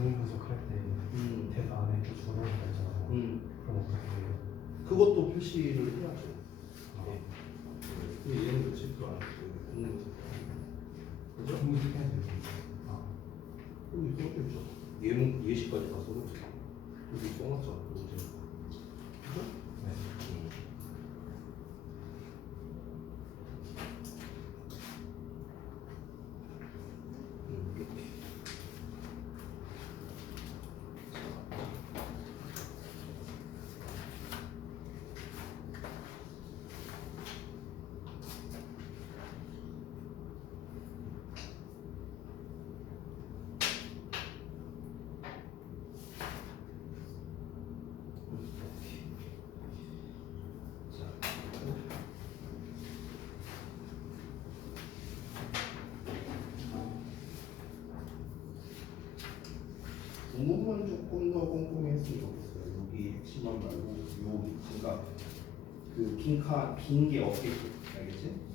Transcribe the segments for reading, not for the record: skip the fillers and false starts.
분위 분석할 때 대사 안에 또 주어를 달잖아. 그럼 어떻게 해요? 그것도 표시를 해야죠. 네. 근데 얘는 그치? 그거 안 해. 그죠? 분석해야 돼요. 여기 써져 있죠. 예시까지 다 써져 있어. 여기 써놨잖아. 그죠? 네. 이렇게. 부분만 조금 더 꼼꼼히 했으면 좋겠어요. 여기 핵심만 말고 여기 그러니까 그 빈 게 없게끔 알겠지?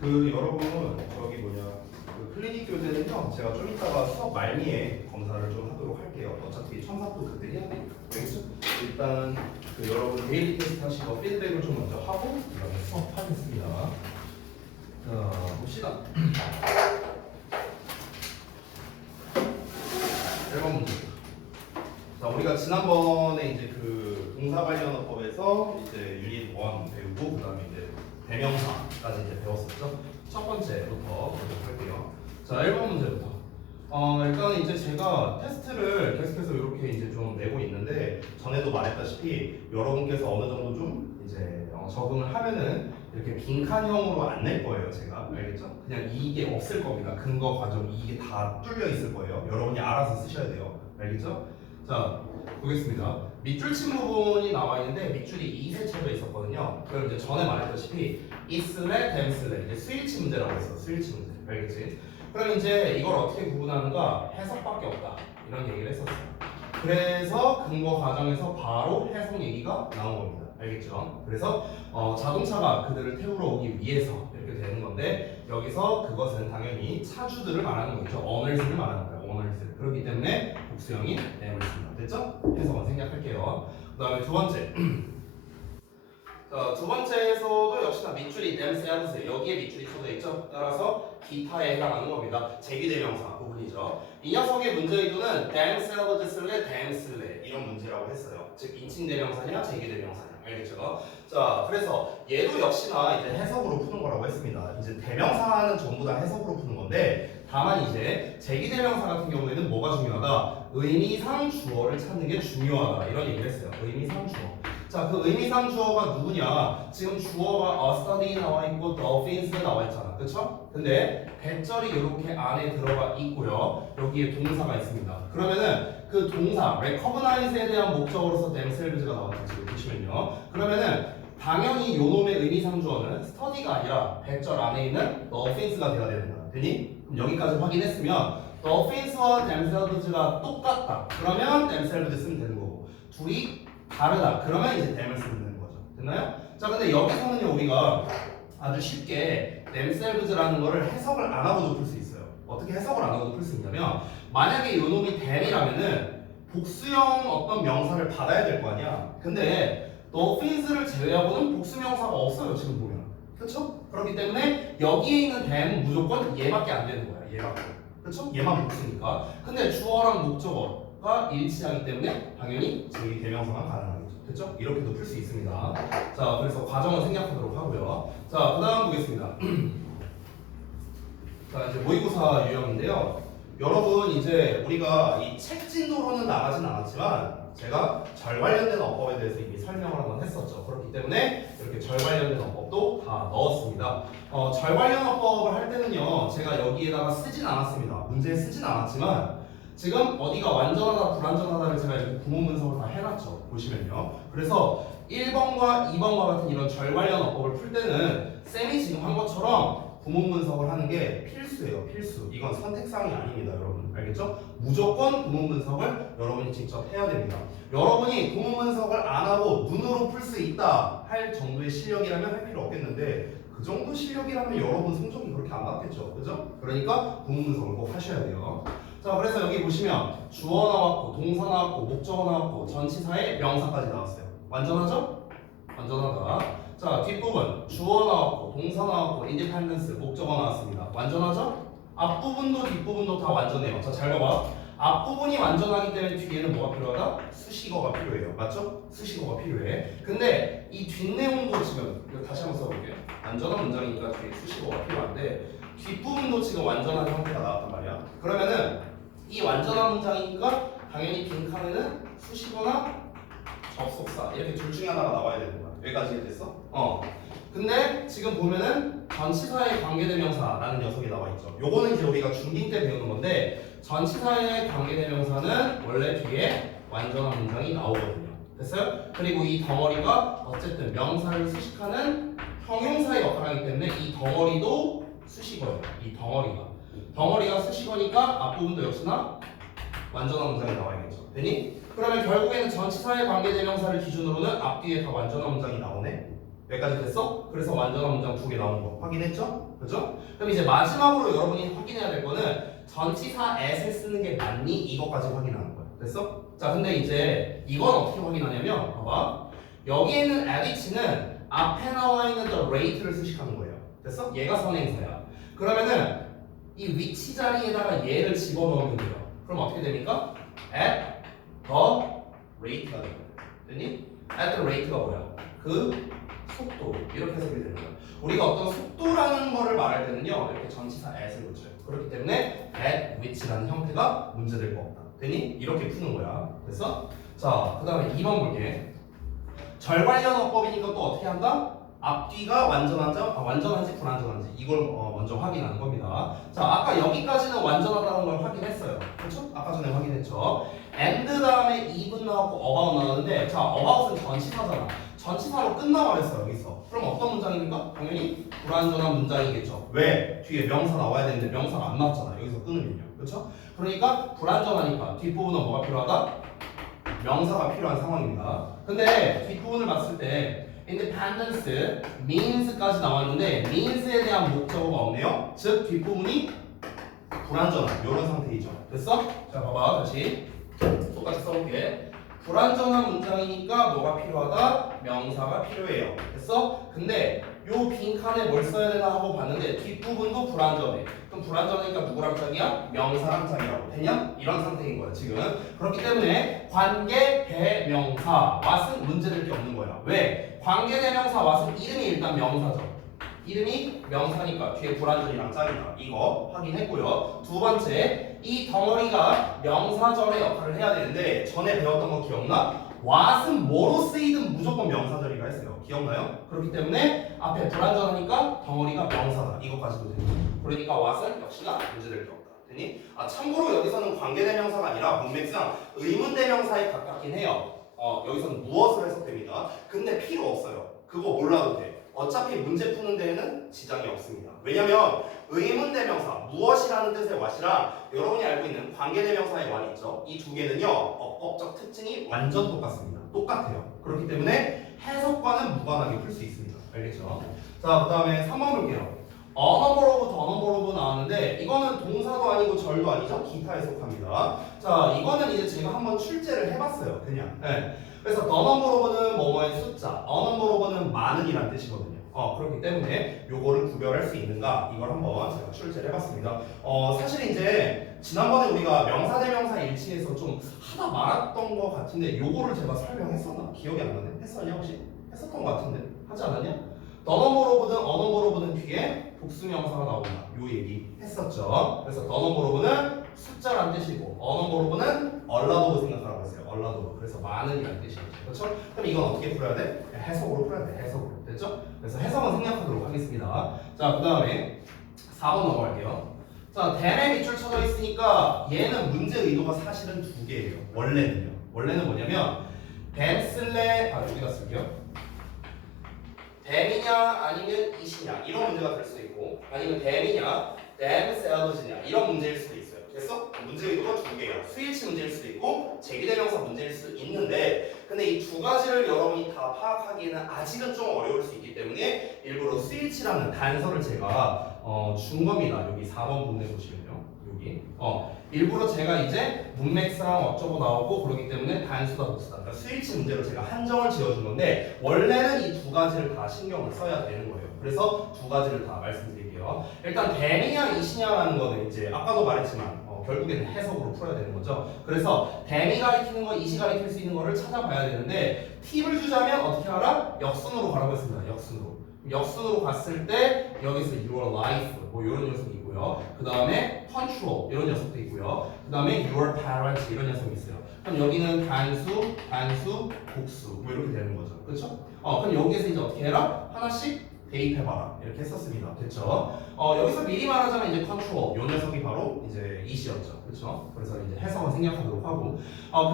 그 여러분 저기 그 클리닉 교재는요 제가 좀 이따가 수업 말미에 검사를 좀 하도록 할게요. 어차피 첨삭도 그때 해야 되니까 알겠죠? 일단 그 여러분 데일리 테스트 하시고 피드백을 좀 먼저 하고 그다음에 수업하겠습니다. 자 봅시다. 1번 문제. 자 우리가 지난번에 이제 그 동사 관련 어법에서 이제 유닛 1 배우고 그다음에 이제 대명사까지 이제 배웠었죠. 첫 번째부터 보도록 할게요. 자, 1번 문제부터. 일단 이제 제가 테스트를 계속해서 이렇게 이제 좀 내고 있는데 전에도 말했다시피 여러분께서 어느 정도 좀 이제 적응을 하면은 이렇게 빈칸형으로 안 낼 거예요. 제가 알겠죠? 그냥 이게 없을 겁니다. 근거 과정 이게 다 뚫려 있을 거예요. 여러분이 알아서 쓰셔야 돼요. 알겠죠? 자, 보겠습니다. 밑줄 친 부분이 나와 있는데 밑줄이 2세체로 있었거든요. 그럼 이제 전에 말했다시피 있을래, 댐쓸래 이제 스위치 문제라고 했어. 스위치 문제. 알겠지? 그럼 이제 이걸 어떻게 구분하는가? 해석밖에 없다. 이런 얘기를 했었어요. 그래서 근거 과정에서 바로 해석 얘기가 나온 겁니다. 알겠죠? 그래서 자동차가 그들을 태우러 오기 위해서 이렇게 되는 건데 여기서 그것은 당연히 차주들을 말하는 거죠. owners를 말하는 거예요. owners를. 그렇기 때문에 복수형인 them을 씁니다. 됐죠? 해석은 생략할게요. 그 다음에 두 번째. 자, 두 번째에서도 역시나 밑줄이 them, them's 여기에 밑줄이 쳐져 있죠. 따라서 기타에 해당하는 겁니다. 제기대명사 부분이죠. 이 녀석의 문제의도는 them, them's 쓸래, them 쓸래 이런 문제라고 했어요. 즉 인칭대명사냐 제기대명사냐 알겠죠? 자, 그래서 얘도 역시나 이제 해석으로 푸는 했습니다. 이제 대명사는 전부 다 해석으로 푸는 건데 다만 이제 제기대명사 같은 경우에는 뭐가 중요하다? 의미상 주어를 찾는 게 중요하다 이런 얘기를 했어요. 의미상 주어. 자, 그 의미상 주어가 누구냐? 지금 주어가 a study 나와 있고 dolphins 나와 있잖아. 그쵸? 근데 배절이 이렇게 안에 들어가 있고요. 여기에 동사가 있습니다. 그러면은 그 동사 recognize에 대한 목적으로서 themselves가 나왔죠. 지금 보시면요. 그러면은 당연히 요놈의 의미상 주어는 study가 아니라 배절 안에 있는 dolphins가 돼야 되는 거야. 되니? 그럼 여기까지 확인했으면 dolphins와 themselves가 똑같다. 그러면 themselves 쓰면 되는 거고 둘이 다르다. 그러면 이제 them을 쓰면 되는 거죠. 됐나요? 자, 근데 여기서는요 우리가 아주 쉽게 themselves라는 거를 해석을 안 하고도 풀 수 있어요. 어떻게 해석을 안 하고도 풀 수 있냐면 만약에 요놈이 them이라면은 복수형 어떤 명사를 받아야 될 거 아니야. 근데 dolphins를 제외하고는 복수명사가 없어요. 지금 보면. 그렇죠? 그렇기 때문에 여기에 있는 them은 무조건 얘밖에 안 되는 거야. 얘밖에. 그렇죠? 얘만 복수니까. 근데 주어랑 목적어가 일치하기 때문에 당연히 저기 대명사가 가능하겠죠. 됐죠? 이렇게도 풀 수 있습니다. 자, 그래서 과정을 생략하도록 하고요. 자, 그 다음 보겠습니다. 자, 이제 모의고사 유형인데요. 여러분 이제 우리가 이 책 진도로는 나가진 않았지만 제가 절 관련된 어법에 대해서 이미 설명을 한번 했었죠. 그렇기 때문에 이렇게 절 관련된 어법도 다 넣었습니다. 절 관련 어법을 할 때는요, 제가 여기에다가 쓰진 않았습니다. 문제에 쓰진 않았지만 지금 어디가 완전하다 불완전하다를 제가 이렇게 구문 분석을 다 해놨죠. 보시면요. 그래서 1번과 2번과 같은 이런 절 관련 어법을 풀 때는 쌤이 지금 한 것처럼 구문 분석을 하는 게 필수예요. 필수. 이건 선택사항이 아닙니다. 여러분. 알겠죠? 무조건 구문 분석을 여러분이 직접 해야 됩니다. 여러분이 구문 분석을 안 하고 눈으로 풀 수 있다 할 정도의 실력이라면 할 필요 없겠는데 그 정도 실력이라면 여러분 성적이 그렇게 안 나왔겠죠. 그죠? 그러니까 구문 분석을 꼭 하셔야 돼요. 자, 그래서 여기 보시면 주어 나왔고 동사 나왔고 목적어 나왔고 전치사에 명사까지 나왔어요. 완전하죠? 완전하다. 자, 뒷부분 주어 나왔고 동사 나왔고 independence 목적어 나왔습니다. 완전하죠? 앞부분도 뒷부분도 다 완전해요. 자, 잘 봐봐. 앞부분이 완전하기 때문에 뒤에는 뭐가 필요하다? 수식어가 필요해요. 맞죠? 수식어가 필요해. 근데 이 뒷내용도 지금 이거 다시 한번 써볼게요. 완전한 문장이니까 뒤에 수식어가 필요한데 뒷부분도 지금 완전한 형태가 나왔단 말이야. 그러면은 이 완전한 문장이니까 당연히 빈칸에는 수식어나 접속사 이렇게 둘 중에 하나가 나와야 되는 거야. 여기까지 됐어? 근데 지금 보면은 전치사의 관계대명사라는 녀석이 나와 있죠. 요거는 이제 우리가 중딩 때 배우는 건데 전치사의 관계대명사는 원래 뒤에 완전한 문장이 나오거든요. 됐어요? 그리고 이 덩어리가 어쨌든 명사를 수식하는 형용사의 역할을 하기 때문에 이 덩어리도 수식어예요. 이 덩어리가 수식어니까 앞부분도 역시나 완전한 문장이 나와야겠죠. 되니? 그러면 결국에는 전치사의 관계대명사를 기준으로는 앞뒤에 다 완전한 문장이 나오네. 여기까지 됐어? 그래서 완전한 문장 2개 나온 거 확인했죠? 그죠? 그럼 이제 마지막으로 여러분이 확인해야 될 거는 전치사 at을 쓰는 게 맞니? 이것까지 확인하는 거야. 됐어? 자, 근데 이제 이건 어떻게 확인하냐면 봐봐. 여기에 있는 at는 앞에 나와 있는 the rate를 수식하는 거예요. 됐어? 얘가 선행사야. 그러면은 이 위치 자리에다가 얘를 집어넣으면 돼요. 그럼 어떻게 됩니까? at the rate가 돼요. 됐니? at the rate가 뭐야? 그 속도 이렇게 해석이 되는 거야. 우리가 어떤 속도라는 거를 말할 때는요 이렇게 전치사 at을 붙여요. 그렇기 때문에 at which라는 형태가 문제될 거 없다. 되니? 이렇게 푸는 거야. 됐어? 자, 그 다음에 2번 볼게. 절 관련 어법이니까 또 어떻게 한다? 앞뒤가 완전한지 불완전한지 이걸 먼저 확인하는 겁니다. 자, 아까 여기까지는 완전하다는 걸 확인했어요. 그렇죠? 아까 전에 확인했죠. and 다음에 even 나왔고 about 나왔는데 자, about은 전치사잖아. 전치사로 끝나 버렸어 여기서. 그럼 어떤 문장입니까? 당연히 불완전한 문장이겠죠. 왜? 뒤에 명사 나와야 되는데 명사가 안 나왔잖아. 여기서 끊으면요. 그렇죠? 그러니까 불완전하니까 뒷부분은 뭐가 필요하다? 명사가 필요한 상황입니다. 근데 뒷부분을 봤을 때 independence, means까지 나왔는데 means에 대한 목적어가 없네요. 즉 뒷부분이 불완전한 이런 상태이죠. 됐어? 자, 봐봐 다시 똑같이 써볼게. 불완전한 문장이니까 뭐가 필요하다? 명사가 필요해요. 됐어? 근데 요 빈칸에 뭘 써야 되나 하고 봤는데 뒷부분도 불완전해. 그럼 불완전하니까 누구랑 짝이야? 명사랑 짝이라고. 되냐? 이런 상태인 거야 지금. 그렇기 때문에 관계 대명사 왓은 문제될 게 없는 거야. 왜? 관계 대명사 왓은 이름이 일단 명사죠. 이름이 명사니까 뒤에 불완전이랑 짝이다. 이거 확인했고요. 두 번째, 이 덩어리가 명사절의 역할을 해야 되는데 전에 배웠던 거 기억나? what은 뭐로 쓰이든 무조건 명사절이라 했어요. 기억나요? 그렇기 때문에 앞에 불완전하니까 덩어리가 명사다. 이것까지도 됩니다. 그러니까 what은 역시나 문제될 게 없다. 되니? 참고로 여기서는 관계대명사가 아니라 문맥상 의문대명사에 가깝긴 해요. 여기서는 무엇을 해석됩니다. 근데 필요 없어요. 그거 몰라도 돼. 어차피 문제 푸는 데에는 지장이 없습니다. 왜냐면 의문대명사, 무엇이라는 뜻의 what이랑 여러분이 알고 있는 관계대명사의 what 있죠? 이 두 개는요, 어법적 특징이 완전 똑같습니다. 똑같아요. 그렇기 때문에 해석과는 무관하게 풀 수 있습니다. 알겠죠? 자, 그 다음에 3번 볼게요. 어넘버 오브 더넘버 오브 나왔는데 이거는 동사도 아니고 절도 아니죠? 기타에 속합니다. 자, 이거는 이제 제가 한번 출제를 해봤어요. 그냥. 네. 그래서 the number of는 뭐뭐의 숫자, a number of는 많은이란 뜻이거든요. 그렇기 때문에 요거를 구별할 수 있는가 이걸 한번 제가 출제를 해봤습니다. 사실 이제 지난번에 우리가 명사대명사 일치에서 좀 하다 말았던 것 같은데 요거를 제가 설명했었나? 기억이 안 나네. 했었냐 혹시? 했었던 것 같은데 하지 않았냐? the number of든 a number of는 뒤에 복수명사가 나온다. 요 얘기 했었죠. 그래서 the number of는 숫자란 뜻이고 a number of는 a lot of 생각하라고 했어요. a lot of. 그래서 많은이란 뜻이죠. 그렇죠? 그럼 이건 어떻게 풀어야 돼? 해석으로 풀어야 돼. 해석으로. 됐죠? 그래서 해석은 생략하도록 하겠습니다. 자, 그 다음에 4번 넘어갈게요. 자, 댐에 밑줄 쳐져 있으니까 얘는 문제 의도가 사실은 두 개예요. 원래는요. 원래는 뭐냐면 댐 쓸래 여기다 쓸게요. 댐이냐 아니면 이시냐 이런 문제가 될 수도 있고 아니면 댐이냐 댐 셀러지냐 이런 문제일 수도 있어요. 그래서 문제 의도가 두 개예요. 수일치 문제일 수도 있고 제기대명사 문제일 수도 있는데 근데 이 두 가지를 여러분이 다 파악하기에는 아직은 좀 어려울 수 있기 때문에 일부러 수일치라는 단서를 제가 준 겁니다. 여기 4번 부분에 보시면요. 여기 일부러 제가 이제 문맥상 어쩌고 나오고 그러기 때문에 단수다 복수다. 그러니까 수일치 문제로 제가 한정을 지어준 건데 원래는 이 두 가지를 다 신경을 써야 되는 거예요. 그래서 두 가지를 다 말씀드릴게요. 일단 댐이냐 이시냐라는 거는 이제 아까도 말했지만 결국에는 해석으로 풀어야 되는 거죠. 그래서 댐이 가리키는 거, 이시 가리킬 수 있는 거를 찾아봐야 되는데 팁을 주자면 어떻게 알아? 역순으로 가라고 했습니다. 역순으로. 역순으로 갔을 때 여기서 your life 뭐 이런 녀석이 있고요. 그 다음에 control 이런 녀석도 있고요. 그 다음에 your parents 이런 녀석이 있어요. 그럼 여기는 단수, 복수 뭐 이렇게 되는 거죠. 그렇죠? 그럼 여기에서 이제 어떻게 해라? 하나씩 대입해봐라 이렇게 했었습니다. 됐죠? 여기서 미리 말하자면 이제 컨트롤 요 녀석이 바로 이제 이시였죠. 그렇죠? 그래서 이제 해석은 생략하도록 하고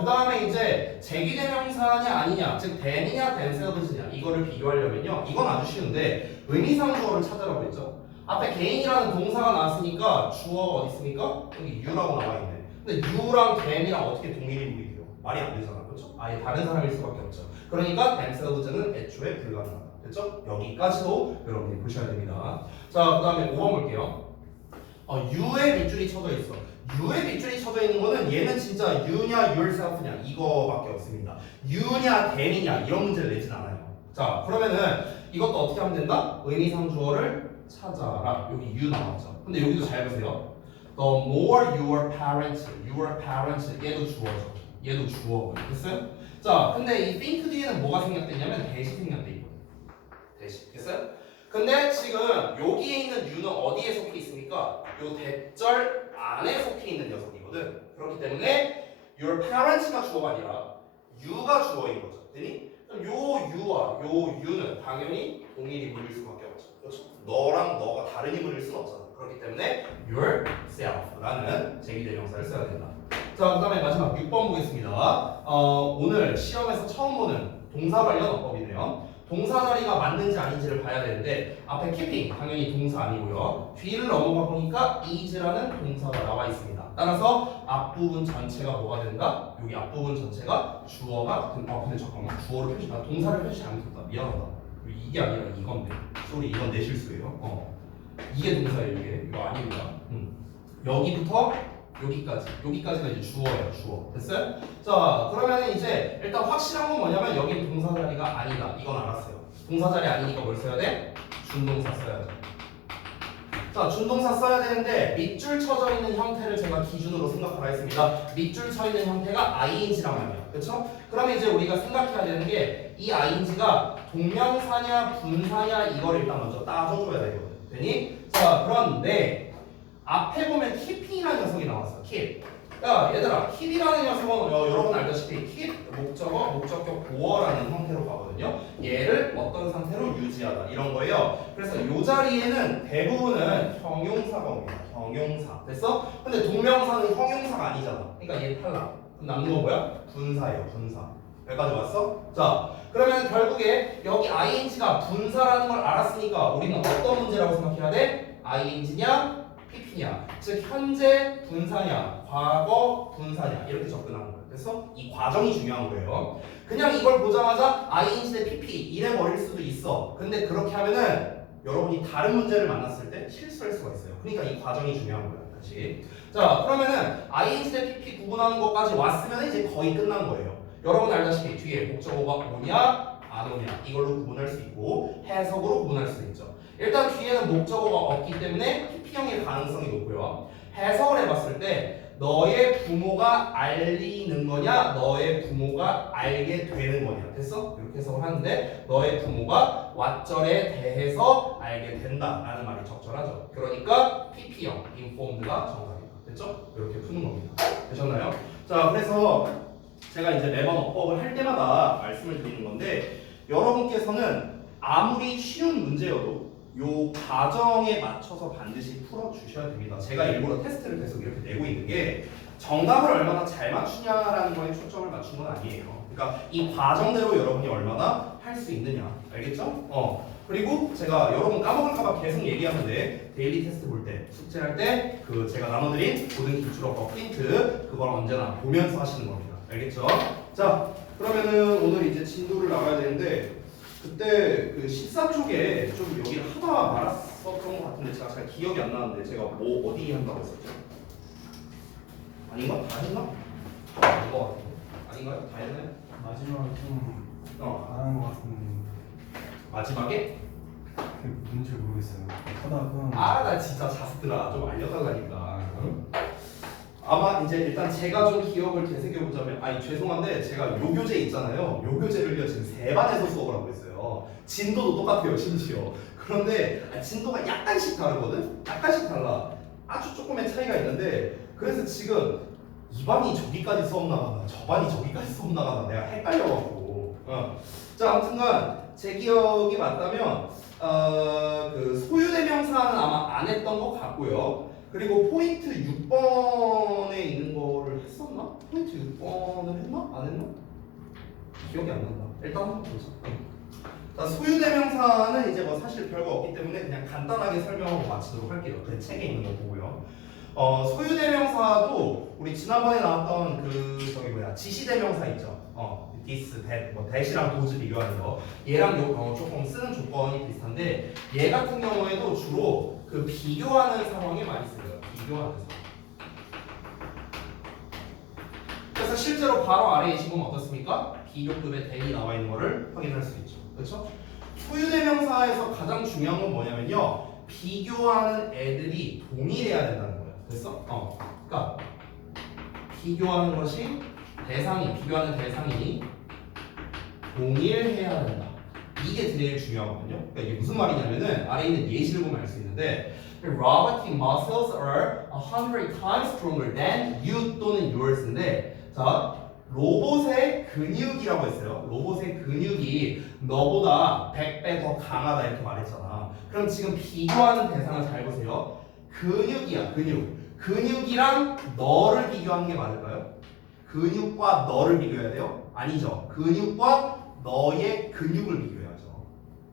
그 다음에 이제 제기대명사냐 아니냐 즉 댐이냐 댐셀브즈냐 이거를 비교하려면요 이건 아주 쉬운데 의미상주어를 찾으라고 했죠. 앞에 개인이라는 동사가 나왔으니까 주어가 어디 있습니까? 여기 you라고 나와있네. 근데 you랑 댐이랑 어떻게 동일인물이 돼요? 말이 안 되잖아. 그렇죠? 아예 다른 사람일 수밖에 없죠. 그러니까 댐셀브즈는 애초에 불가능하다. 됐죠? 여기까지도 여러분이 보셔야 됩니다. 자, 그 다음에 5번 볼게요. U에 밑줄이 쳐져 있어. U에 밑줄이 쳐져 있는 거는 얘는 진짜 U냐 yourself냐 이거밖에 없습니다. U냐 댐이냐 이런 문제를 내진 않아요. 자, 그러면은 이것도 어떻게 하면 된다? 의미상주어를 찾아라. 여기 U 나왔죠. 근데 여기도 잘 보세요. The more your parents 얘도 주어죠. 얘도 주어. 됐어요? 자, 근데 이 think 뒤에는 뭐가 생략됐냐면 대시 생략돼 있고. 대시. 됐어요? 근데 지금 여기에 있는 U는 어디에 속해 있습니까? 요 대절 안에 속해 있는 녀석이거든. 그렇기 때문에 your parents가 주어가 아니라 U가 주어인 거죠. 되니? 그럼 요 U와 요 U는 당연히 동일 인물일 수밖에 없죠. 그렇죠? 너랑 너가 다른 인물일 수는 없잖아. 그렇기 때문에 yourself라는 제기대명사를 써야 된다. 자, 그 다음에 마지막 6번 보겠습니다. 오늘 시험에서 처음 보는 동사 관련 어법이네요. 동사 자리가 맞는지 아닌지를 봐야 되는데 앞에 keeping 당연히 동사 아니고요. 뒤를 넘어가 보니까 is라는 동사가 나와 있습니다. 따라서 앞부분 전체가 뭐가 된다? 여기 앞부분 전체가 주어가 근데 잠깐만 주어를 동사를 표시 잘못했다. 미안하다. 이게 아니라 이건데. 소리 이건 내 실수예요. 이게 동사예요. 이거 아닙니다. 여기부터 여기까지가 이제 주어예요. 주어. 됐어요? 자, 그러면 이제 일단 확실한 건 뭐냐면 여기는 동사 자리가 아니다. 이건 알았어요. 동사 자리 아니니까 뭘 써야 돼? 준동사 써야죠. 자, 준동사 써야 되는데 밑줄 쳐져 있는 형태를 제가 기준으로 생각하라 했습니다. 밑줄 쳐 있는 형태가 ing란 말이야. 그렇죠? 그러면 이제 우리가 생각해야 되는 게 이 ing가 동명사냐 분사냐 이걸 일단 먼저 따져줘야 되거든. 되니? 자, 그런데 앞에 보면 킵이라는 녀석이 나왔어. 킵. 야, 얘들아, 킵이라는 녀석은 여러분 알다시피 킵 목적어, 목적격 보어라는 형태로 가거든요. 얘를 어떤 상태로 유지하다 이런 거예요. 그래서 이 자리에는 대부분은 형용사가 옵니다. 형용사. 됐어? 근데 동명사는 형용사가 아니잖아. 그러니까 얘 탈락. 그럼 남는 건 뭐야? 분사예요. 분사. 여기까지 왔어? 자, 그러면 결국에 여기 ing가 분사라는 걸 알았으니까 우리는 어떤 문제라고 생각해야 돼? ing냐? pp냐? 즉 현재 분사냐? 과거 분사냐? 이렇게 접근하는 거예요. 그래서 이 과정이 중요한 거예요. 그냥 이걸 보자마자 ing 대 pp 이래 버릴 수도 있어. 근데 그렇게 하면은 여러분이 다른 문제를 만났을 때 실수할 수가 있어요. 그러니까 이 과정이 중요한 거예요. 다시. 자, 그러면은 ing 대 pp 구분하는 것까지 왔으면 이제 거의 끝난 거예요. 여러분 알다시피 뒤에 목적어가 오냐 안 오냐 이걸로 구분할 수 있고 해석으로 구분할 수 있죠. 일단 뒤에는 목적어가 없기 때문에 PP형일 가능성이 높고요. 해석을 해봤을 때 너의 부모가 알리는 거냐 너의 부모가 알게 되는 거냐 됐어? 이렇게 해석을 하는데 너의 부모가 왓절에 대해서 알게 된다라는 말이 적절하죠. 그러니까 PP형 informed가 정답입니다. 됐죠? 이렇게 푸는 겁니다. 되셨나요? 자, 그래서 제가 이제 매번 어법을 할 때마다 말씀을 드리는 건데 여러분께서는 아무리 쉬운 문제여도 요 과정에 맞춰서 반드시 풀어주셔야 됩니다. 제가 일부러 테스트를 계속 이렇게 내고 있는 게 정답을 얼마나 잘 맞추냐라는 거에 초점을 맞춘 건 아니에요. 그러니까 이 과정대로 여러분이 얼마나 할 수 있느냐 알겠죠? 그리고 제가 여러분 까먹을까봐 계속 얘기하는데 데일리 테스트 볼 때 숙제할 때 그 제가 나눠드린 고등 기출어법 프린트 그걸 언제나 보면서 하시는 겁니다. 알겠죠? 자, 그러면은 오늘 이제 진도를 나가야 되는데 그때 그 14쪽에 좀 여기를 하다 말았었던 것 같은데 제가 잘 기억이 안 나는데 제가 뭐 어디 한다고 했었죠? 아닌가? 다 했나? 아닌 것 같은데 아닌가요? 다 했나요? 마지막에 좀 안 한 것 같은데 마지막에? 그게 뭔지 모르겠어요. 하다가 아, 나 진짜 자스들아 좀 알려달라니까. 응? 아마 이제 일단 제가 좀 기억을 되새겨보자면 아니 죄송한데 제가 요 교재 있잖아요. 요 교재를요 지금 3반에서 수업을 하고 있어요. 진도도 똑같아요 심지어. 그런데 진도가 약간씩 다르거든? 약간씩 달라. 아주 조금의 차이가 있는데 그래서 지금 이 반이 저기까지 수업 나가나 저 반이 저기까지 수업 나가나 내가 헷갈려갖고 자 아무튼간 제 기억이 맞다면 그 소유대명사는 아마 안 했던 것 같고요. 그리고 포인트 6번에 있는 거를 했었나? 포인트 6번을 했나? 안 했나? 기억이 안 난다. 일단 한번 보자. 자, 소유대명사는 이제 뭐 사실 별거 없기 때문에 그냥 간단하게 설명하고 마치도록 할게요. 그 책에 있는 거 보고요. 소유대명사도 우리 지난번에 나왔던 그 저기 뭐야 지시대명사 있죠. this, that, 뭐 that이랑 those 비교하는 거 얘랑 조금 쓰는 조건이 비슷한데 얘 같은 경우에도 주로 그 비교하는 상황에 많이 쓰여요. 비교하는 상황. 그래서 실제로 바로 아래에 이 지금 어떻습니까? 비교급의 대이 나와 있는 거를 확인할 수 있죠. 그렇죠? 소유대명사에서 가장 중요한 건 뭐냐면요. 비교하는 애들이 동일해야 된다는 거예요. 됐어? 그러니까 비교하는 것이 비교하는 대상이 동일해야 된다. 이게 제일 중요하거든요. 그러니까 이게 무슨 말이냐면은 아래에 있는 예시를 보면 알 수 있는데 robotic muscles are 100 times stronger than you 또는 yours인데 자 로봇의 근육이라고 했어요. 로봇의 근육이 너보다 100배 더 강하다 이렇게 말했잖아. 그럼 지금 비교하는 대상을 잘 보세요. 근육이야 근육. 근육이랑 너를 비교하는 게 맞을까요? 근육과 너를 비교해야 돼요? 아니죠. 근육과 너의 근육을 비교해야죠.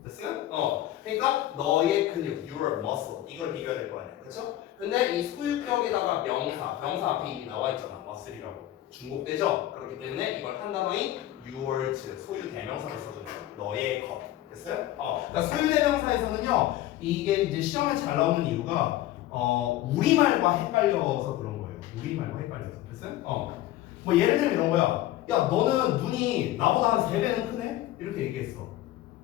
됐어요? 그러니까 너의 근육, your muscle 이걸 비교해야 될 거 아니야, 그렇죠? 근데 이 소유격에다가 명사 앞에 이미 나와 있잖아, muscle이라고 중복되죠? 그렇기 때문에 이걸 한 단어인 yours 소유 대명사로 써줘요. 너의 것, 됐어요? 그러니까 소유 대명사에서는요, 이게 이제 시험에 잘 나오는 이유가 우리말과 헷갈려서 그런 거예요. 우리말과 헷갈려서, 됐어요? 뭐 예를 들면 이런 거야. 야 너는 눈이 나보다 한 3배는 크네? 이렇게 얘기했어.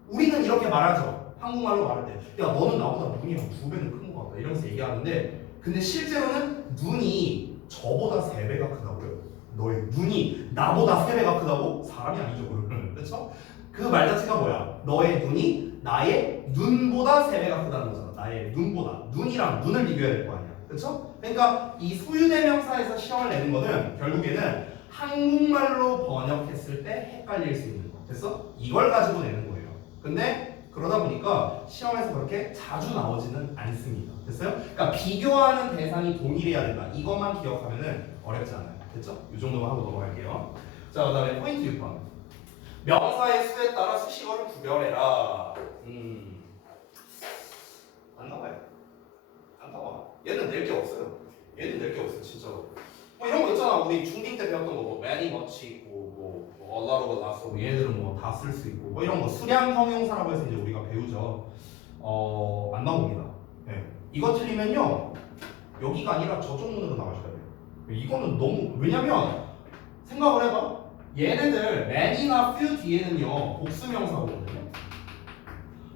우리는 이렇게 말하죠. 한국말로 말할 때. 야 너는 나보다 눈이 한 2배는 큰 것 같다. 이러면서 얘기하는데 근데 실제로는 눈이 저보다 3배가 크다고요. 너의 눈이 나보다 3배가 크다고? 사람이 아니죠 그러면. 그렇죠? 그 말 자체가 뭐야? 너의 눈이 나의 눈보다 3배가 크다는 거잖아. 나의 눈보다. 눈이랑 눈을 비교해야 될 거 아니야. 그쵸? 그러니까 이 소유대명사에서 시험을 내는 거는 결국에는 한국말로 번역했을 때 헷갈릴 수 있는 거. 됐어? 이걸 가지고 내는 거예요. 근데 그러다 보니까 시험에서 그렇게 자주 나오지는 않습니다. 됐어요? 그러니까 비교하는 대상이 동일해야 된다. 이것만 기억하면은 어렵지 않아요. 됐죠? 이 정도만 하고 넘어갈게요. 자, 그 다음에 포인트 6번. 명사의 수에 따라 수식어를 구별해라. 안 나와요. 안 나와. 얘는 낼 게 없어요. 얘는 낼 게 없어요, 진짜로. 뭐 이런 거 있잖아. 우리 중딩 때 배웠던 거, 뭐 many, much 있고, 뭐 a lot of, lots of. 얘들은 뭐 다 쓸 수 있고, 뭐 이런 거 수량 형용사라고 해서 이제 우리가 배우죠. 안 나옵니다. 네. 이거 틀리면요, 여기가 아니라 저쪽 문으로 나가셔야 돼요. 이거는 너무 왜냐면 생각을 해봐. 얘네들 many나 few 뒤에는요 복수명사거든요.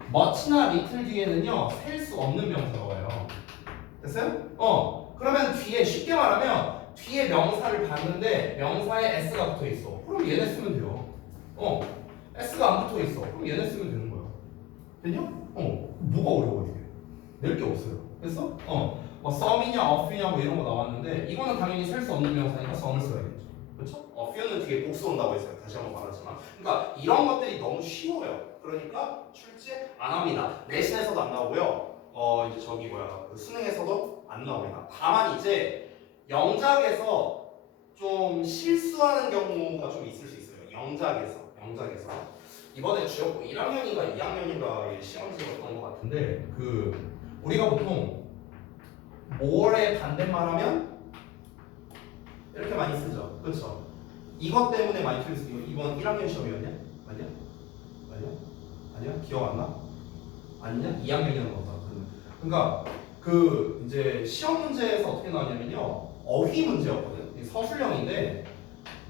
much나 little 뒤에는요 셀 수 없는 명사가 와요. 됐어요? 그러면 뒤에 쉽게 말하면 뒤에 명사를 봤는데 명사에 s가 붙어 있어. 그럼 얘네 쓰면 돼요. s가 안 붙어 있어. 그럼 얘네 쓰면 되는 거야. 됐냐? 뭐가 어려워 이게? 낼 게 없어요. 됐어? 뭐 some이냐 of이냐 뭐 이런 거 나왔는데 이거는 당연히 셀 수 없는 명사니까 some을 써야겠죠. 그렇죠? few는 뒤에 복수 온다고 했어요. 다시 한번 말하지만. 그러니까 이런 것들이 너무 쉬워요. 그러니까 출제 안 합니다. 내신에서도 안 나오고요. 이제 저기 그 수능에서도 안 나옵니다. 다만 이제 영작에서 좀 실수하는 경우가 좀 있을 수 있어요. 영작에서. 이번에 주역고 1학년인가 2학년인가 시험지였던 것 같은데 우리가 보통 more의 반대말하면 이렇게 많이 쓰죠. 그렇죠? 이것 때문에 많이 틀릴 수 있어요. 이번 1학년 시험이었냐? 아니야? 기억 안 나? 아니냐? 2학년이었나 보다. 그러니까 이제 시험 문제에서 어떻게 나왔냐면요. 어휘 문제였거든. 서술형인데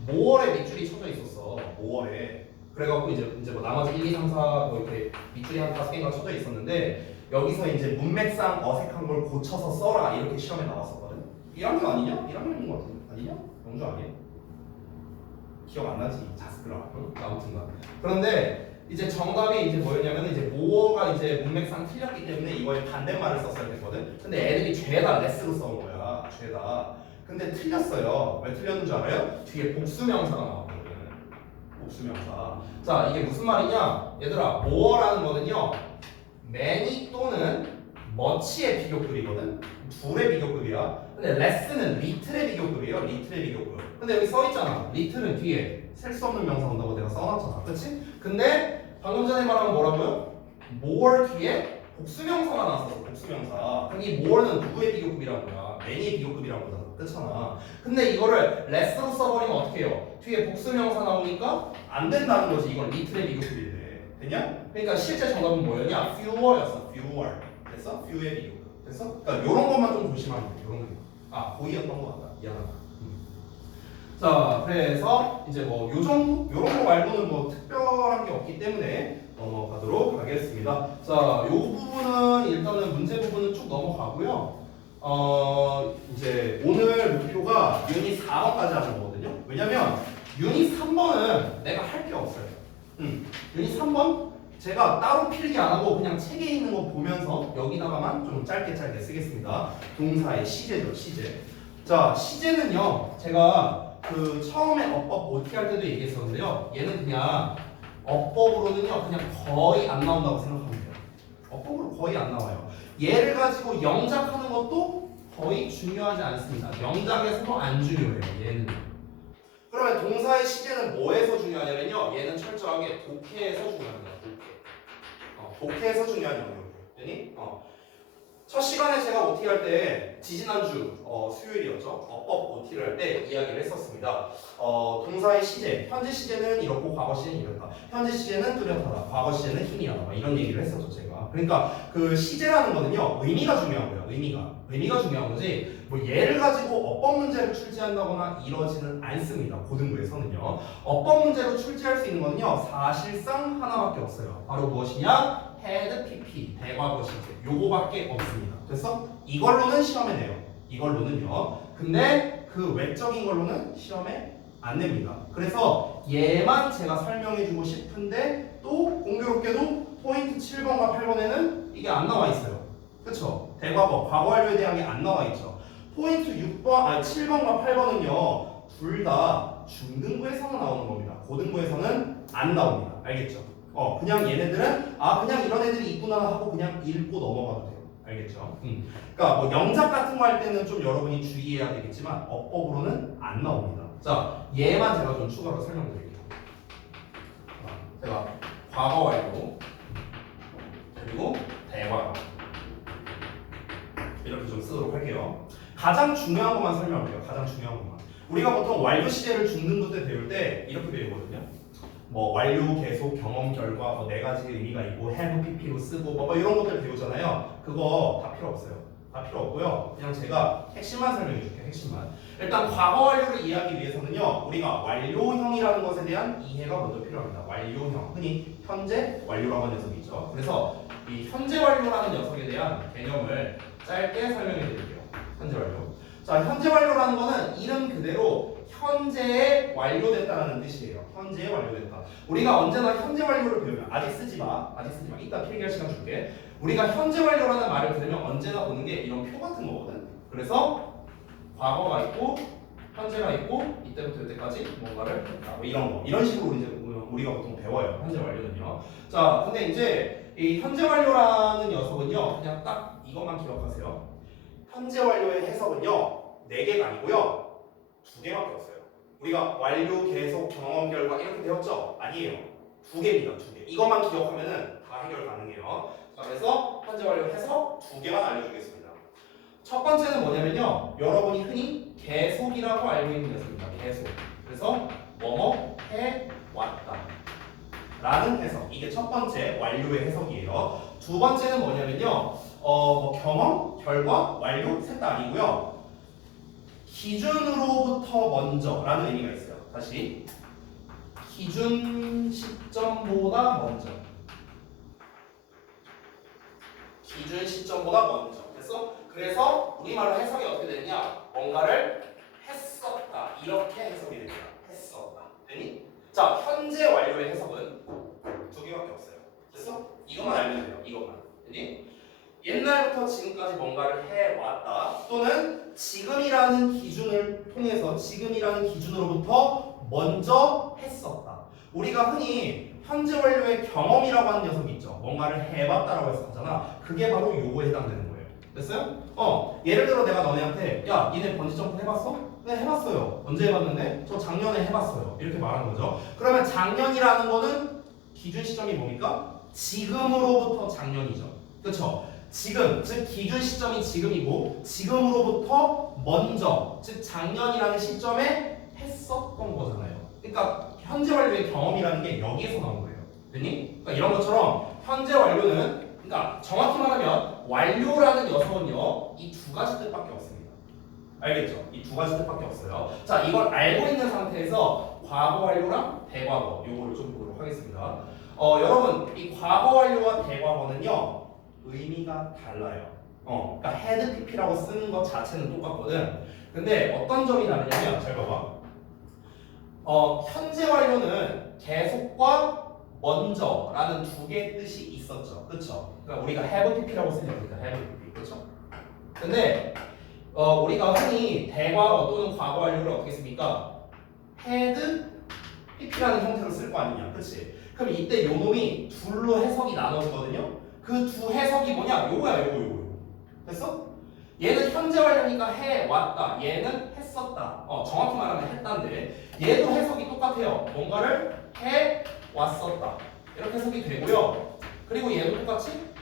모월에 밑줄이 쳐져 있었어. 모월에. 그래갖고 이제 뭐 나머지 1, 2, 3, 4 뭐 이렇게 밑줄이 한 5개가 쳐져 있었는데 여기서 이제 문맥상 어색한 걸 고쳐서 써라 이렇게 시험에 나왔었거든. 1학년 아니냐? 1학년인 것 같은데. 아니냐? 영주 아니야? 기억 안 나지? 자스크라. 아무튼간. 그런데 이제 정답이 이제 뭐였냐면 이제 모어가 이제 문맥상 틀렸기 때문에 이거에 반대말을 썼어야 됐거든. 근데 애들이 죄다 레스로 써온 거야. 죄다. 근데 틀렸어요. 왜 틀렸는 줄 알아요? 뒤에 복수명사가 나왔거든. 복수명사. 자, 이게 무슨 말이냐? 얘들아, more라는 거는요. many 또는 much의 비교급이거든. 둘의 비교급이야. 근데 less는 little의 비교급이에요. little의 비교급. 근데 여기 써 있잖아. little는 뒤에 셀 수 없는 명사 온다고 내가 써놨잖아. 그렇지? 근데 방금 전에 말한 뭐라고요? more 뒤에 복수명사가 나왔어. 복수명사. 그럼 이 more는 누구의 비교급이라는 거야? many의 비교급이라는 거잖아. 그렇잖아. 근데 이거를 less로 써버리면 어떻게 해요? 뒤에 복수명사 나오니까 안 된다는 거지. 이건 little의 비교급인데. 됐냐? 그러니까 실제 정답은 뭐였냐? fewer였어. fewer. 됐어? few의 비교급. 됐어? 그러니까 이런 것만 좀 조심하면 돼. 이런 거. 고의였던 것 같다. 미안하다. 자, 그래서 이제 뭐 요 정도? 요런 거 말고는 뭐 특별한 게 없기 때문에 넘어가도록 하겠습니다. 자, 요 부분은 일단은 문제 부분은 쭉 넘어가고요. 이제 오늘 목표가 유닛 4번까지 하는 거거든요. 왜냐면 유닛 3번은 내가 할 게 없어요. 유닛 3번 제가 따로 필기 안 하고 그냥 책에 있는 거 보면서 여기다가만 좀 짧게 쓰겠습니다. 동사의 시제죠, 시제. 자, 시제는요, 제가 처음에 어법 OT 할 때도 얘기했었는데요. 얘는 그냥 어법으로는요, 그냥 거의 안 나온다고 생각하면 돼요. 어법으로 거의 안 나와요. 얘를 가지고 영작하는 것도 거의 중요하지 않습니다. 영작에서도 안 중요해요. 얘는. 그러면 동사의 시제는 뭐에서 중요하냐면요. 얘는 철저하게 독해에서 중요합니다. 독해에서 중요한 영역이에요. 첫 시간에 제가 OT 할 때 지지난주 수요일이었죠. 어법 OT를 할 때 이야기를 했었습니다. 동사의 시제, 현재 시제는 이렇고 과거 시제는 이렇다. 현재 시제는 뚜렷하다. 과거 시제는 희미하다. 이런 얘기를 했었죠, 제가. 그러니까 그 시제라는 거는요. 의미가 중요한 거예요. 의미가 중요한 거지. 뭐 얘를 가지고 어법 문제를 출제한다거나 이러지는 않습니다. 고등부에서는요. 어법 문제로 출제할 수 있는 거는요. 사실상 하나밖에 없어요. 바로 무엇이냐? had, pp, 대과거 시제. 요거밖에 없습니다. 됐어? 이걸로는 시험에 내요. 이걸로는요. 근데 그 외적인 걸로는 시험에 안 냅니다. 그래서 얘만 제가 설명해주고 싶은데 또 공교롭게도 포인트 7번과 8번에는 이게 안 나와 있어요. 그쵸? 대과거, 과거 완료에 대한 게 안 나와 있죠. 포인트 7번과 8번은요 둘 다 중등부에서만 나오는 겁니다. 고등부에서는 안 나옵니다. 알겠죠? 그냥 얘네들은 그냥 이런 애들이 있구나 하고 그냥 읽고 넘어가도 돼요. 알겠죠? 그러니까 뭐 영작 같은 거 할 때는 좀 여러분이 주의해야 되겠지만 어법으로는 안 나옵니다. 자, 얘만 제가 좀 추가로 설명드릴게요. 제가 과거 완료 그리고 대과거 이렇게 좀 쓰도록 할게요. 가장 중요한 것만 설명할게요. 가장 중요한 것만. 우리가 보통 완료 시제를 중등부 때 배울 때 이렇게 배우거든요. 뭐 완료, 계속, 경험, 결과 뭐 네 가지 의미가 있고 have, pp로 쓰고 뭐 이런 것들 배우잖아요. 그거 다 필요 없어요. 다 필요 없고요. 그냥 제가 핵심만 설명해 줄게요. 핵심만. 일단 과거 완료를 이해하기 위해서는요. 우리가 완료형이라는 것에 대한 이해가 먼저 필요합니다. 완료형. 흔히 현재 완료라고 하는 녀석이 있죠. 그래서 이 현재 완료라는 녀석에 대한 개념을 짧게 설명해 드릴게요. 현재 완료. 자, 현재 완료라는 거는 이름 그대로 현재에 완료됐다는 뜻이에요. 현재에 완료됐다. 우리가 언제나 현재 완료를 배우면 아직 쓰지 마. 이따 필기할 시간 줄게. 우리가 현재 완료라는 말을 들으면 언제나 보는 게 이런 표 같은 거거든. 그래서 과거가 있고 현재가 있고 이때부터 이때까지 뭔가를 했다. 뭐 이런 거. 이런 식으로 이제 우리가 보통 배워요. 현재 완료는요. 자, 근데 이제 이 현재 완료라는 녀석은요. 그냥 딱 이것만 기억하세요. 현재 완료의 해석은요. 4개가 아니고요. 2개밖에 없어요. 우리가 완료, 계속, 경험, 결과 이렇게 배웠죠? 아니에요. 2개입니다. 2개. 이것만 기억하면은 다 해결 가능해요. 자, 그래서 현재 완료 해석 2개만 알려주겠습니다. 첫 번째는 뭐냐면요. 여러분이 흔히 계속이라고 알고 있는 녀석입니다. 계속. 그래서 뭐뭐 해 왔다 라는 해석. 이게 첫 번째 완료의 해석이에요. 두 번째는 뭐냐면요. 뭐 경험, 결과, 완료 셋 다 아니고요. 기준으로부터 먼저라는 의미가 있어요. 다시 기준 시점보다 먼저. 기준 시점보다 먼저. 그래서 우리말로 해석이 어떻게 되느냐? 뭔가를 했었다. 이렇게 해석이 됩니다. 했었다. 되니? 자, 현재 완료의 해석은 2개밖에 없어요. 됐어? 이것만 알면 돼요. 이것만. 되니? 옛날부터 지금까지 뭔가를 해왔다. 또는 지금이라는 기준을 통해서 지금이라는 기준으로부터 먼저 했었다. 우리가 흔히 현재 완료의 경험이라고 하는 녀석이 있죠. 뭔가를 해봤다라고 해서 하잖아. 그게 바로 요거에 해당되는 거예요. 됐어요? 예를 들어 내가 너네한테 야, 니네 번지점프 해봤어? 네, 해봤어요. 언제 해봤는데? 저 작년에 해봤어요. 이렇게 말하는 거죠. 그러면 작년이라는 거는 기준 시점이 뭡니까? 지금으로부터 작년이죠. 그렇죠? 지금, 즉 기준 시점이 지금이고 지금으로부터 먼저, 즉 작년이라는 시점에 했었던 거잖아요. 그러니까 현재 완료의 경험이라는 게 여기에서 나온 거예요. 됐니? 그러니까 이런 것처럼 현재 완료는 그러니까 정확히 말하면 완료라는 녀석은요 이 2가지 뜻밖에 없습니다. 알겠죠? 이 2가지 뜻밖에 없어요. 자, 이걸 알고 있는 상태에서 과거 완료랑 대과거 요거를 좀 보도록 하겠습니다. 여러분 이 과거 완료와 대과거는요 의미가 달라요. 그러니까 had pp라고 쓰는 것 자체는 똑같거든. 근데 어떤 점이 다르냐면 잘 봐봐. 현재 완료는 계속과 먼저라는 2개의 뜻이 있었죠. 그렇죠? 그러니까 우리가 have pp라고 쓰니까 have pp. 그렇죠? 근데 우리가 흔히 대과거 또는 과거 완료를 어떻게 씁니까? had pp라는 형태로 쓸 거 아니냐. 그렇지? 그럼 이때 요 놈이 둘로 해석이 나눠지거든요. 그 2 해석이 뭐냐? 요거야, 요거. 됐어? 얘는 현재 완료니까 해왔다. 얘는 했었다. 정확히 말하면 했다인데 얘도 해석이 똑같아요. 뭔가를 해왔었다. 이렇게 해석이 되고요. 그리고 얘도 똑같이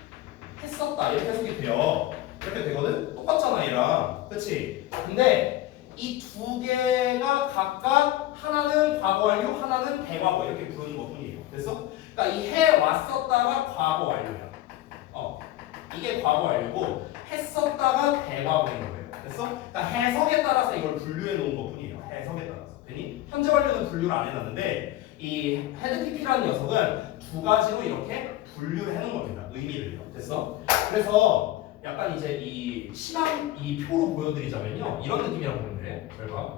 했었다. 이렇게 해석이 돼요. 이렇게 되거든? 똑같잖아, 얘랑. 그치? 근데 이 2개가 각각 하나는 과거 완료, 하나는 대과거 이렇게 부르는 것 뿐이에요. 됐어? 그러니까 이 해왔었다가 과거 완료야. 이게 과거 완료고 했었다가 대과거인 거예요. 됐어? 그러니까 해석에 따라서 이걸 분류해 놓은 것 뿐이에요. 해석에 따라서. 되니? 현재 완료는 분류를 안 해놨는데 이 had pp라는 녀석은 2가지로 이렇게 분류를 해놓은 겁니다. 의미를요. 됐어? 그래서 약간 이제 이 심한 이 표로 보여드리자면요. 이런 느낌이라고 보는데 잘 봐.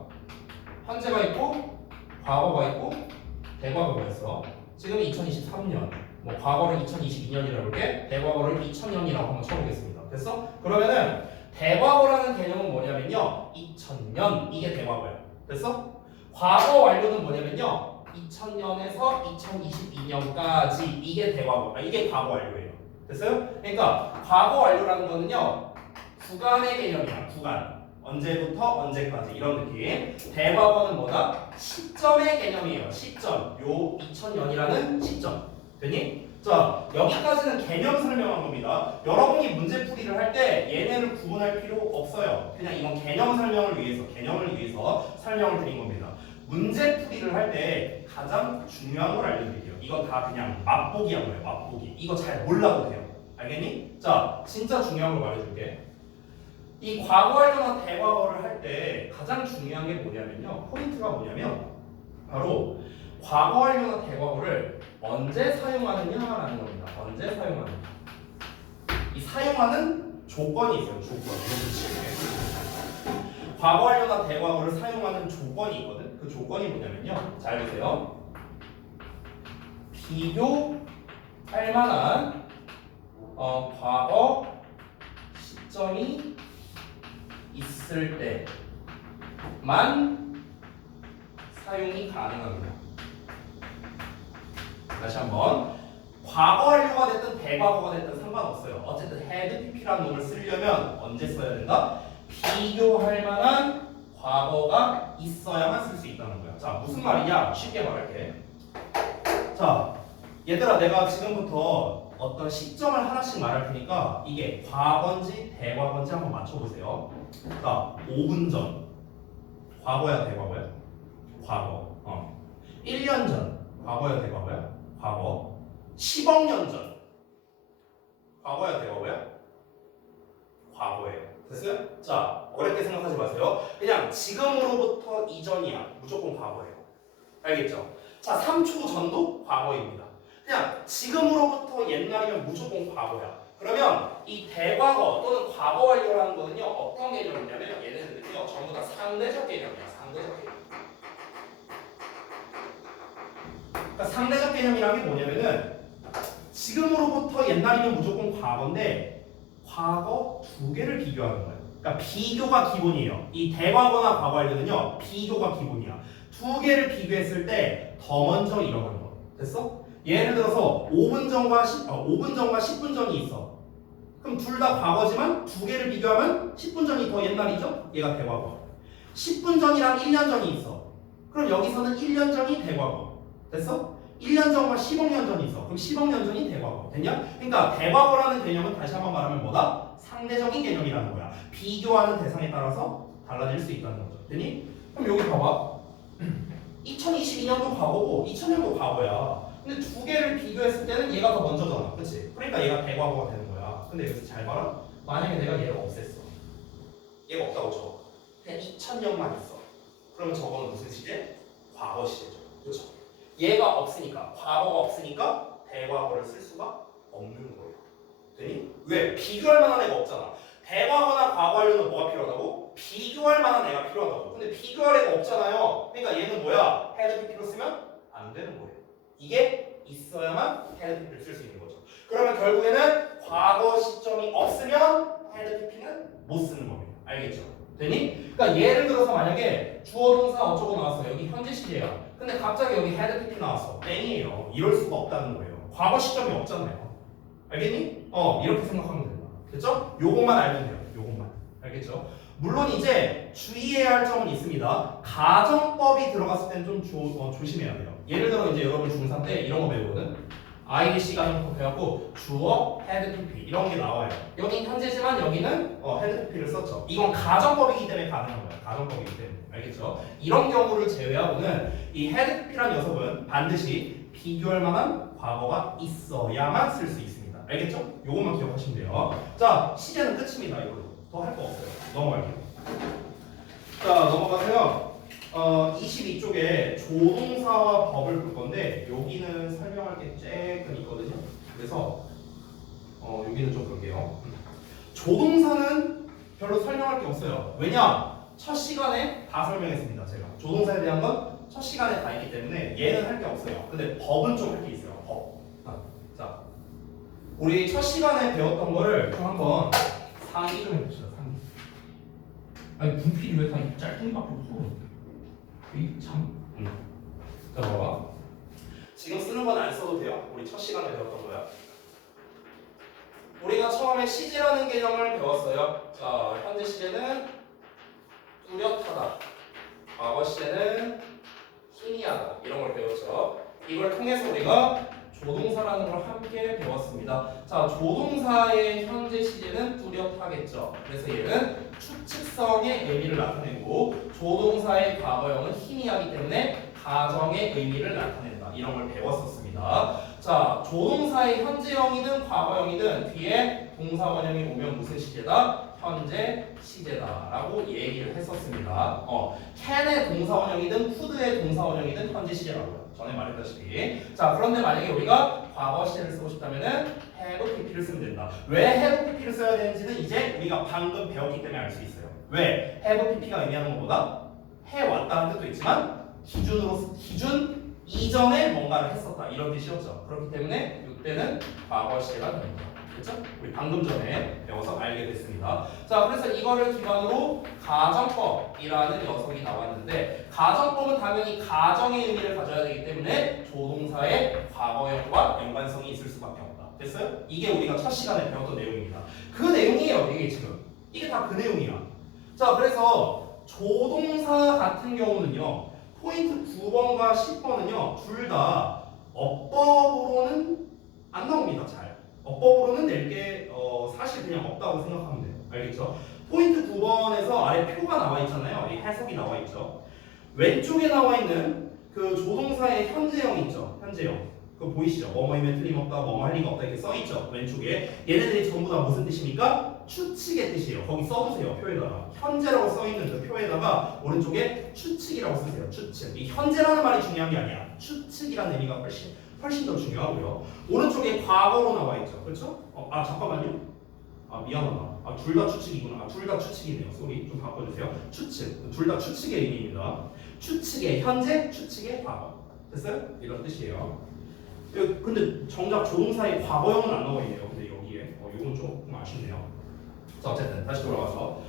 현재가 있고 과거가 있고 대과거 뭐였어? 지금 2023년. 뭐 과거를 2022년이라고 볼게. 대과거를 2000년이라고 한번 쳐보겠습니다. 됐어? 그러면은 대과거라는 개념은 뭐냐면요. 2000년 이게 대과거예요. 됐어? 과거 완료는 뭐냐면요. 2000년에서 2022년까지 이게 대과거. 이게 과거 완료예요. 됐어요? 그러니까 과거 완료라는 거는요. 구간의 개념이야. 구간. 언제부터 언제까지 이런 느낌. 대과거는 뭐다? 시점의 개념이에요. 시점. 요 2000년이라는 시점. 되니? 자, 여기까지는 개념 설명한 겁니다. 여러분이 문제 풀이를 할 때 얘네를 구분할 필요 없어요. 그냥 이건 개념 설명을 위해서, 개념을 위해서 설명을 드린 겁니다. 문제 풀이를 할 때 가장 중요한 걸 알려드릴게요. 이건 다 그냥 맛보기 한 거예요. 맛보기. 이거 잘 몰라도 돼요. 알겠니? 자, 진짜 중요한 걸 말해줄게. 이 과거 완료나 대과거를 할 때 가장 중요한 게 뭐냐면요. 포인트가 뭐냐면 바로 과거 완료나 대과거를 언제 사용하느냐라는 겁니다. 언제 사용하느냐. 이 사용하는 조건이 있어요. 조건. 과거 완료나 대과거를 사용하는 조건이 있거든. 그 조건이 뭐냐면요. 잘 보세요. 비교할 만한 과거 시점이 있을 때만 사용이 가능합니다. 다시 한번 과거 완료가 됐든 대과거가 됐든 상관없어요. 어쨌든 had pp라는 놈을 쓰려면 언제 써야 된다? 비교할 만한 과거가 있어야만 쓸 수 있다는 거야. 자, 무슨 말이냐? 쉽게 말할게. 자, 얘들아, 내가 지금부터 어떤 시점을 하나씩 말할 테니까 이게 과거인지 대과거인지 한번 맞춰보세요. 자, 5분 전. 과거야 대과거야? 과거. 1년 전. 과거야 대과거야? 과거. 10억 년 전. 과거야 대과거야? 과거예요. 됐어요? 자, 어렵게 생각하지 마세요. 그냥 지금으로부터 이전이야. 무조건 과거예요. 알겠죠? 자, 3초 전도 과거입니다. 그냥 지금으로부터 옛날이면 무조건 과거야. 그러면 이 대과거 또는 과거 완료라는 거는요. 어떤 개념이냐면 얘네들은요. 전부 다 상대적 개념이야. 상대적 개념. 그러니까 상대적 개념이라는 게 뭐냐면은 지금으로부터 옛날이면 무조건 과거인데 과거 두 개를 비교하는 거예요. 그러니까 비교가 기본이에요. 이 대과거나 과거 완료는요. 비교가 기본이야. 두 개를 비교했을 때 더 먼저 일어난 거. 됐어? 예를 들어서 5분 전과 10분 전이 있어. 그럼 둘 다 과거지만 두 개를 비교하면 10분 전이 더 옛날이죠? 얘가 대과거. 10분 전이랑 1년 전이 있어. 그럼 여기서는 1년 전이 대과거. 됐어? 1년 전과 10억 년 전이 있어. 그럼 10억 년 전이 대과거. 됐냐? 그러니까 대과거라는 개념은 다시 한번 말하면 뭐다? 상대적인 개념이라는 거야. 비교하는 대상에 따라서 달라질 수 있다는 거죠. 됐니? 그럼 여기 봐봐. 2022년도 과거고 2000년도 과거야. 근데 두 개를 비교했을 때는 얘가 더 먼저잖아. 그치? 그러니까 얘가 대과거가 되는 거야. 근데 여기서 잘 봐라. 만약에 내가 얘를 없앴어. 얘가 없다고 쳐. 그냥 2000년만 있어. 그러면 저거는 무슨 시제? 과거 시제죠. 그렇죠? 얘가 없으니까, 과거가 없으니까 대과거를 쓸 수가 없는 거예요. 되니? 왜? 비교할 만한 애가 없잖아. 대과거나 과거 완료는 뭐가 필요하다고? 비교할 만한 애가 필요하다고. 근데 비교할 애가 없잖아요. 그러니까 얘는 뭐야? had pp로 쓰면 안 되는 거예요. 이게 있어야만 had pp를 쓸 수 있는 거죠. 그러면 결국에는 과거 시점이 없으면 had pp는 못 쓰는 겁니다. 알겠죠? 되니? 그러니까 예를 들어서 만약에 주어 동사 어쩌고 나왔어. 여기 현재 시제야. 근데 갑자기 여기 had pp 나왔어. 땡이에요. 이럴 수가 없다는 거예요. 과거 시점이 없잖아요. 알겠니? 이렇게 생각하면 된다. 됐죠? 요것만 알면 돼요. 요것만. 알겠죠? 물론 이제 주의해야 할 점은 있습니다. 가정법이 들어갔을 때는 좀 조심해야 돼요. 예를 들어 이제 여러분 중3 때 이런 거 배우거든. ILC 가정법 해갖고 주어, had pp 이런 게 나와요. 여긴 현재지만 여기는 had pp를 썼죠. 이건 가정법이기 때문에 가능한 거예요. 가정법이기 때문에. 알겠죠? 이런 경우를 제외하고는 이 had pp란 녀석은 반드시 비교할 만한 과거가 있어야만 쓸 수 있습니다. 알겠죠? 요것만 기억하시면 돼요. 자, 시제는 끝입니다. 이걸로. 더 할 거 없어요. 넘어갈게요. 자, 넘어가세요. 22쪽에 조동사와 법을 볼 건데 여기는 설명할 게 조금 있거든요. 그래서 여기는 좀 볼게요. 조동사는 별로 설명할 게 없어요. 왜냐? 첫 시간에 다 설명했습니다. 제가 조동사에 대한 건 첫 시간에 다 있기 때문에 얘는 할 게 없어요. 근데 법은 좀 할 게 있어요. 법. 자, 우리 첫 시간에 배웠던 거를 좀 한번 상기 좀 해봅시다. 상기. 아니 분필이 왜 다 짧은이밖에 없어? 이 참. 자, 봐봐. 지금 쓰는 건 안 써도 돼요. 우리 첫 시간에 배웠던 거야. 우리가 처음에 시제라는 개념을 배웠어요. 자, 현재 시제는 뚜렷하다. 과거 시제는 희미하다. 이런 걸 배웠죠. 이걸 통해서 우리가 조동사라는 걸 함께 배웠습니다. 자, 조동사의 현재 시제는 뚜렷하겠죠. 그래서 얘는 추측성의 의미를 나타내고 조동사의 과거형은 희미하기 때문에 가정의 의미를 나타낸다. 이런 걸 배웠었습니다. 자, 조동사의 현재형이든 과거형이든 뒤에 동사 원형이 오면 무슨 시제다? 현재 시제다라고 얘기를 했었습니다. can의 동사 원형이든 could의 동사 원형이든 현재 시제라고요. 전에 말했다시피. 자, 그런데 만약에 우리가 과거 시제를 쓰고 싶다면은 have pp를 쓰면 된다. 왜 have pp를 써야 되는지는 이제 우리가 방금 배웠기 때문에 알 수 있어요. 왜? have pp가 의미하는 것보다 해왔다는 뜻도 있지만 기준 이전에 뭔가를 했었다 이런 뜻이었죠. 그렇기 때문에 이때는 과거 시제가 됩니다. 그렇죠? 우리 방금 전에 배워서 알게 됐습니다. 자, 그래서 이거를 기반으로 가정법이라는 녀석이 나왔는데 가정법은 당연히 가정의 의미를 가져야 되기 때문에 조동사의 과거형과 연관성이 있을 수밖에 없다. 됐어요? 이게 우리가 첫 시간에 배웠던 내용입니다. 그 내용이에요. 이게 지금 이게 다 그 내용이야. 자, 그래서 조동사 같은 경우는요. 포인트 9번과 10번은요. 둘 다 어법으로는 안 나옵니다. 잘. 어법으로는 낼 게 사실 그냥 없다고 생각하면 돼요. 알겠죠? 포인트 9번에서 아래 표가 나와 있잖아요. 이 해석이 나와 있죠. 왼쪽에 나와 있는 그 조동사의 현재형 있죠. 현재형. 그거 보이시죠? 뭐뭐이면 틀림없다, 뭐뭐 할 리가 없다 이렇게 써 있죠. 왼쪽에. 얘네들이 전부 다 무슨 뜻입니까? 추측의 뜻이에요. 거기 써두세요. 표에다가. 현재라고 써 있는 그 표에다가 오른쪽에 추측이라고 쓰세요. 추측. 이 현재라는 말이 중요한 게 아니야. 추측이라는 의미가 훨씬 더 중요하고요. 오른쪽에 과거로 나와 있죠. 그렇죠? 잠깐만요. 미안하다. 둘 다 추측이구나. 둘 다 추측이네요. 소리 좀 바꿔주세요. 추측. 둘 다 추측의 의미입니다. 추측의 현재, 추측의 과거. 됐어요? 이런 뜻이에요. 근데 정작 조동사의 과거형은 안 나와 있네요. 근데 여기에 이건 조금 아쉽네요. 자, 어쨌든 다시 돌아가서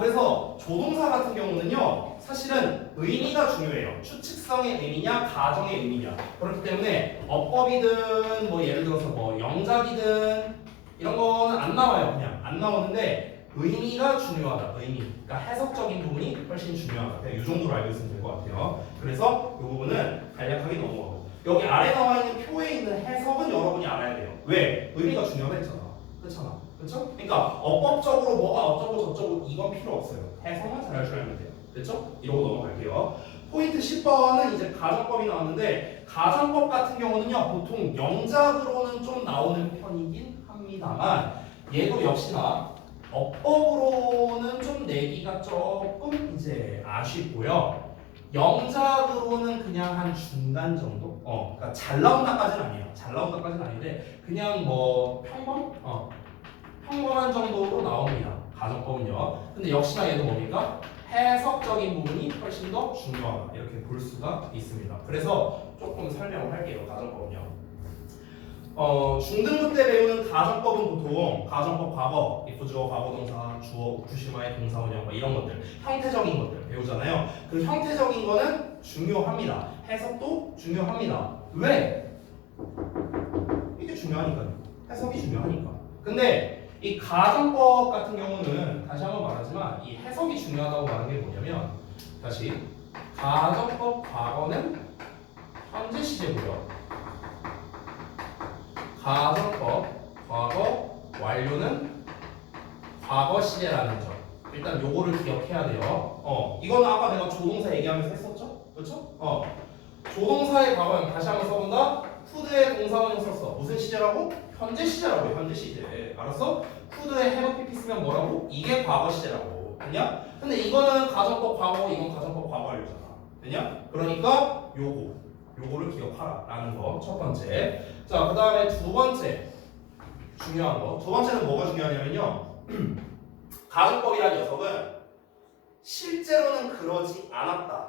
그래서 조동사 같은 경우는요 사실은 의미가 중요해요. 추측성의 의미냐 가정의 의미냐. 그렇기 때문에 어법이든 뭐 예를 들어서 뭐 영작이든 이런 거는 안 나와요. 그냥 안 나오는데 의미가 중요하다. 의미. 그러니까 해석적인 부분이 훨씬 중요하다. 그냥 이 정도로 알고 있으면 될 것 같아요. 그래서 이 부분은 간략하게 넘어가고 여기 아래 나와 있는 표에 있는 해석은 여러분이 알아야 돼요. 왜? 의미가 중요하다 했잖아. 그렇잖아. 그렇죠? 그러니까 어법적으로 뭐가 어쩌고 저쩌고 이건 필요 없어요. 해석만 잘 할 줄 알면 돼요. 됐죠? 이러고 넘어갈게요. 포인트 10번은 이제 가정법이 나왔는데 가정법 같은 경우는요 보통 영작으로는 좀 나오는 편이긴 합니다만 얘도 역시나 어법으로는 좀 내기가 조금 이제 아쉽고요. 영작으로는 그냥 한 중간 정도? 그러니까 잘 나온다까지는 아니에요. 잘 나온다까지는 아닌데 그냥 뭐 평범한 정도로 나옵니다. 가정법은요. 근데 역시나 얘도 뭡니까? 해석적인 부분이 훨씬 더 중요하다. 이렇게 볼 수가 있습니다. 그래서 조금 설명을 할게요. 가정법은요. 중등부 때 배우는 가정법은 보통 가정법 과거, if주어 과거동사, 주어, 우쿠시마의 동사원형 이런 것들 형태적인 것들 배우잖아요. 그 형태적인 거는 중요합니다. 해석도 중요합니다. 왜? 이게 중요하니까요. 해석이 중요하니까. 근데 이 가정법 같은 경우는 다시 한번 말하지만 이 해석이 중요하다고 말하는 게 뭐냐면 다시 가정법 과거는 현재 시제고요. 가정법 과거 완료는 과거 시제라는 점. 일단 요거를 기억해야 돼요. 이거는 아까 내가 조동사 얘기하면서 했었죠? 그렇죠? 조동사의 과거형 다시 한번 써본다. could의 동사원형 썼어. 무슨 시제라고? 현재 시제라고. 현재 시제. 알았어? could의 have pp 쓰면 뭐라고? 이게 과거 시제라고. 됐냐? 근데 이거는 가정법 과거, 이건 가정법 과거 완료잖아. 됐냐? 그러니까 요거를 기억하라 라는 거 첫 번째. 자, 그 다음에 두 번째 중요한 거. 두 번째는 뭐가 중요하냐면요. 가정법이라는 녀석은 실제로는 그러지 않았다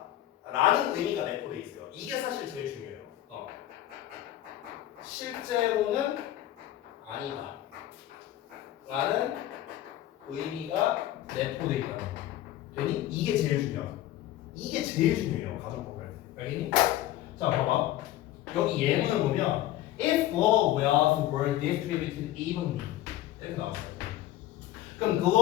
라는 의미가 내포돼 있어요. 이게 사실 제일 중요해요. 실제로는 아니다 라는 의미가 내포돼 있다는 거. 되니? 이게 제일 중요하죠. 이게 제일 중요해요. 가정법 할 때. 알겠니? 자, 봐봐. 여기 예문을 보면 if global wealth were distributed evenly 이렇게 나왔어요. 그럼 global